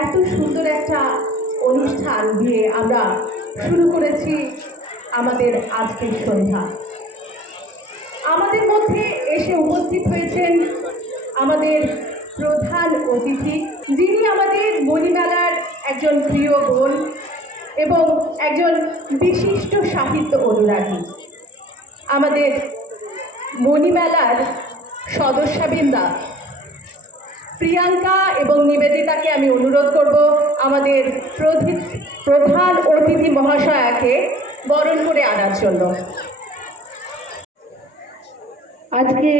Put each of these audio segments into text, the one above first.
এত সুন্দর একটা অনুষ্ঠান দিয়ে আমরা শুরু করেছি আমাদের আজকের সন্ধ্যা। আমাদের মধ্যে এসে উপস্থিত হয়েছেন আমাদের প্রধান অতিথি, যিনি আমাদের মণিমেলার একজন প্রিয় বোন এবং একজন বিশিষ্ট সাহিত্য অনুরাগী। আমাদের মণিমেলার সদস্যবৃন্দা প্রিয়াঙ্কা এবং নিবেদিতাকে আমি অনুরোধ করব আমাদের প্রধান অতিথি মহাশয়াকে বরণ করে আনার জন্য। আজকে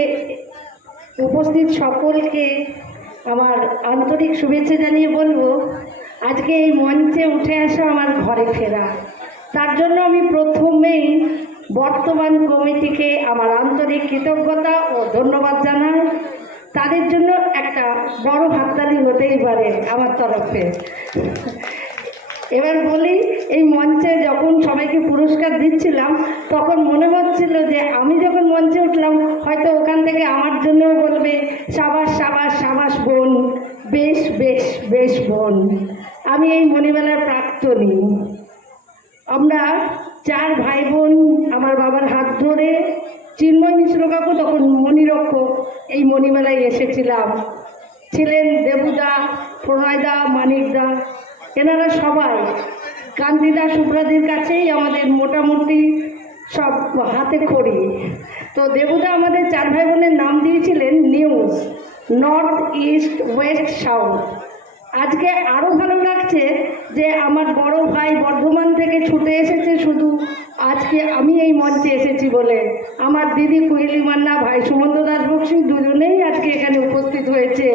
উপস্থিত সকলকে আমার আন্তরিক শুভেচ্ছা জানিয়ে বলবো, আজকে এই মঞ্চে উঠে আসা আমার ঘরে ফেরা। তার জন্য আমি প্রথমেই বর্তমান কমিটিকে আমার আন্তরিক কৃতজ্ঞতা ও ধন্যবাদ জানাই। তাদের জন্য একটা বড় হাততালি হতেই পারে আমার তরফে। এবার বলি, এই মঞ্চে যখন সবাইকে পুরস্কার দিচ্ছিলাম তখন মনে হচ্ছিল যে আমি যখন মঞ্চে উঠলাম হয়তো ওখান থেকে আমার জন্যও বলবে সাবাস সাবাস সাবাস বোন, বেশ বেশ বেশ বোন। আমি এই মণিমেলার প্রাক্তনী। আমরা 4 ভাই বোন আমার বাবার হাত ধরে চিন্ময় মিশ্র কাকু তখন মণিরক্ষক এই মণিমেলায় এসেছিলাম। ছিলেন দেবুদা, প্রণয়দা, মানিকদা, এনারা সবাই কান্তিদা সুব্রাদির কাছেই আমাদের মোটামুটি সব হাতে খড়ি। তো দেবুদা আমাদের 4 ভাই বোনের নাম দিয়েছিলেন news, north east West south. আজকে আরও ভালো লাগছে যে আমার বড় ভাই বর্ধমান থেকে ছুটে এসেছে শুধু আজকে আমি এই মঞ্চে এসেছি বলে। আমার দিদি কুহেলি মান্না, ভাই সুমন্ত দাসবক্সী দুজনেই আজকে এখানে উপস্থিত হয়েছে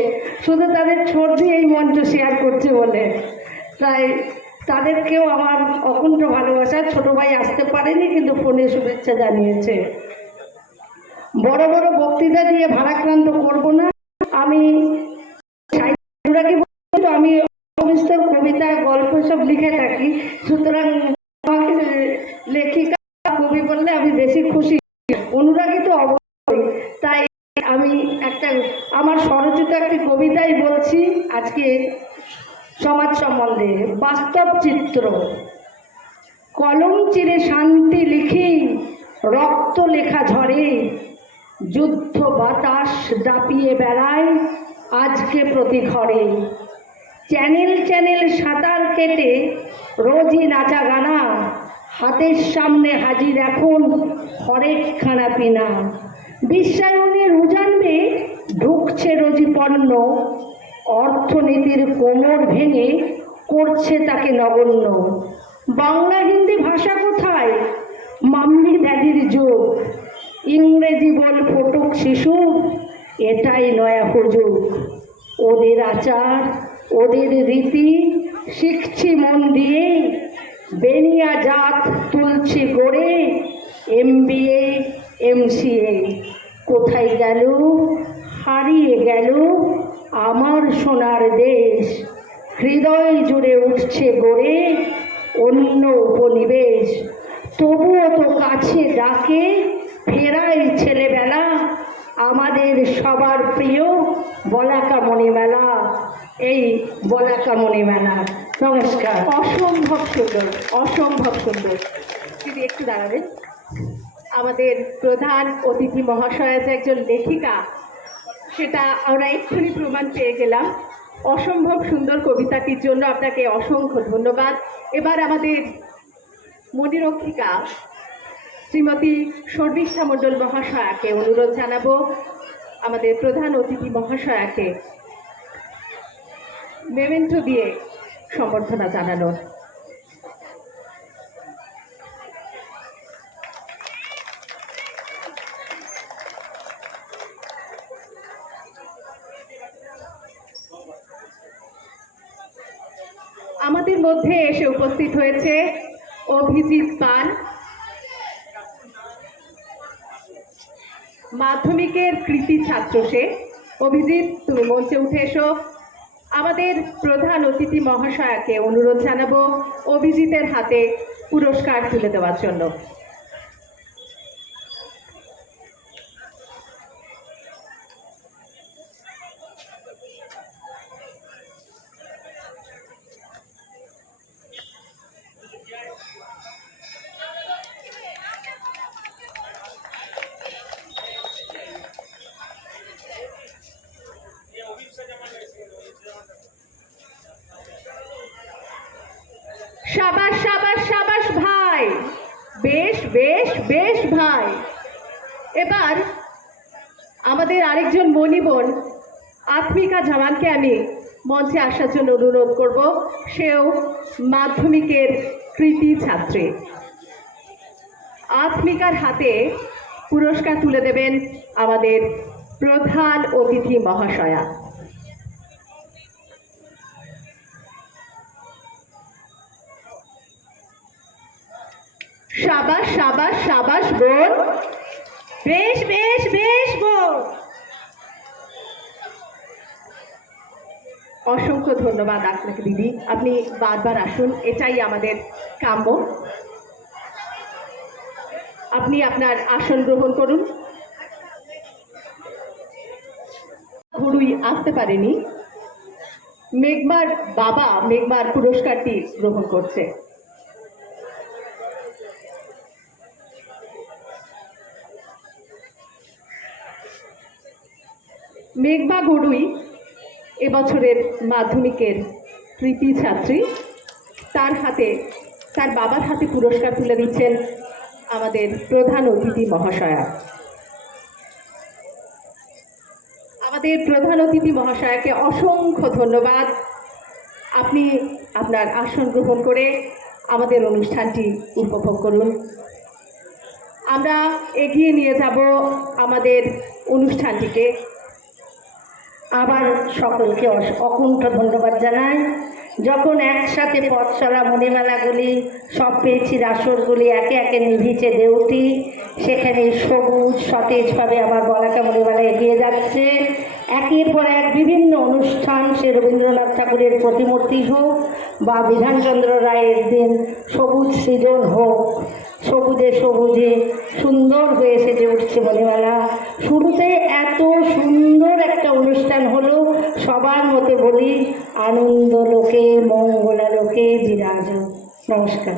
শুধু তাদের সর্দি এই মঞ্চ শেয়ার করছে বলে। তাই তাদেরকেও আমার অকুণ্ঠ ভালোবাসা। ছোট ভাই আসতে পারেনি কিন্তু ফোনে শুভেচ্ছা জানিয়েছে। বড় বড় বক্তৃতা দিয়ে ভারাক্রান্ত করব না। আমি আমি বিস্তর কবিতা গল্প সব লিখে থাকি, সুতরাং আমাকে লেখিকা কবি বললে আমি বেশি খুশি। অনুরাগী তো অবশ্যই। তাই আমি একটা আমার স্বরচিত একটি কবিতাই বলছি আজকে সমাজ সম্বন্ধে। বাস্তব চিত্র। কলম চিরে শান্তি লিখি, রক্ত লেখা ঝরে, যুদ্ধ বাতাস দাপিয়ে বেড়ায় আজকে প্রতি ঘরে। চ্যানেল চ্যানেল সাঁতার কেটে রোজই নাচা গানা, হাতের সামনে হাজির এখন হরেক খানা পিনা। বিশ্বায়নের উজানবে ঢুকছে রোজি পণ্য, অর্থনীতির কোমর ভেঙে করছে তাকে নগণ্য। বাংলা হিন্দি ভাষা কোথায়, মাম্মি ড্যাডির যুগ। ইংরেজি বল ফটুক শিশু, এটাই নয়া হুজুগ। ওদের আচার ওদের রীতি শিখছি মন দিয়ে, বেনিয়া জাত তুলছি গড়ে, MBA MCA। কোথায় গেল হারিয়ে গেল আমার সোনার দেশ, হৃদয় জুড়ে উঠছে গড়ে অন্য উপনিবেশ। তবুও তো কাছে ডাকে ফেরাই ছেলেবেলা, আমাদের সবার প্রিয় বলাকা মণিমেলা। এই বলাকা মণিমেলা। নমস্কার। অসম্ভব সুন্দর, অসম্ভব সুন্দর। যদি একটু দাঁড়াবেন। আমাদের প্রধান অতিথি মহাশয়া যে একজন লেখিকা সেটা আমরা এক্ষুনি প্রমাণ পেয়ে গেলাম। অসম্ভব সুন্দর কবিতাটির জন্য আপনাকে অসংখ্য ধন্যবাদ। এবার আমাদের মণিরক্ষিকা শ্রীমতী শর্মিষ্ঠা মণ্ডল মহাশয়াকে অনুরোধ জানাবো আমাদের প্রধান অতিথি মহাশয়াকে মেমেন্টো দিয়ে সম্বর্ধনা জানানোর। আমাদের মধ্যে এসে উপস্থিত হয়েছে অভিজিৎ পাল, মাধ্যমিকের কৃতি ছাত্র সে। অভিজিৎ, তুমি মঞ্চে উঠে এসো। আমাদের প্রধান অতিথি মহাশয়াকে অনুরোধ জানাবো অভিজিতের হাতে পুরস্কার তুলে দেওয়ার জন্য। সাবাস সাবাস সাবাস ভাই, বেশ বেশ বেশ ভাই। এবার আমাদের আরেকজন মণিবোন আত্মিকা জামানকে আমি মঞ্চে আসার জন্য অনুরোধ করব। সেও মাধ্যমিকের কৃতি ছাত্রী। আত্মিকার হাতে পুরস্কার তুলে দেবেন আমাদের প্রধান অতিথি মহাশয়া। সাবাস সাবাস সাবাস বোন, বেশ বেশ বেশ বোন। অসংখ্য ধন্যবাদ আপনাকে দিদি, আপনি বারবার আসুন, এটাই আমাদের কাম্য। আপনি আপনার আসন গ্রহণ করুন। ঘুড়ুই আসতে পারেনি, মেঘমার বাবা মেঘমার পুরস্কারটি গ্রহণ করছে। মেঘমা গড়ুই এবছরের মাধ্যমিকের কৃতি ছাত্রী। তার হাতে, তার বাবার হাতে পুরস্কার তুলে দিচ্ছেন আমাদের প্রধান অতিথি মহাশয়া। আমাদের প্রধান অতিথি মহাশয়াকে অসংখ্য ধন্যবাদ। আপনি আপনার আসন গ্রহণ করে আমাদের অনুষ্ঠানটি উপভোগ করুন। আমরা এগিয়ে নিয়ে যাব আমাদের অনুষ্ঠানটিকে। আবার সকলকে অকুণ্ঠ ধন্যবাদ জানাই। যখন একসাথে পথ চলা মণিমেলাগুলি, সব পেয়েছি আসরগুলি একে একে নিভিছে দেউটি, সেখানে সবুজ সতেজভাবে আবার বলাকা মণিমেলা এগিয়ে যাচ্ছে। একের পর এক বিভিন্ন অনুষ্ঠান, সে রবীন্দ্রনাথ ঠাকুরের প্রতিমূর্তি হোক বা বিধানচন্দ্র রায়ের দিন সবুজ সৃজন হোক, সবুজে সবুজে সুন্দর হয়ে সেজে উঠছে মণিমেলা। শুরুতে এত সুন্দর একটা অনুষ্ঠান হলো, সবার মতো বলি আনন্দ লোকে মঙ্গলা লোকে বিরাজ। নমস্কার।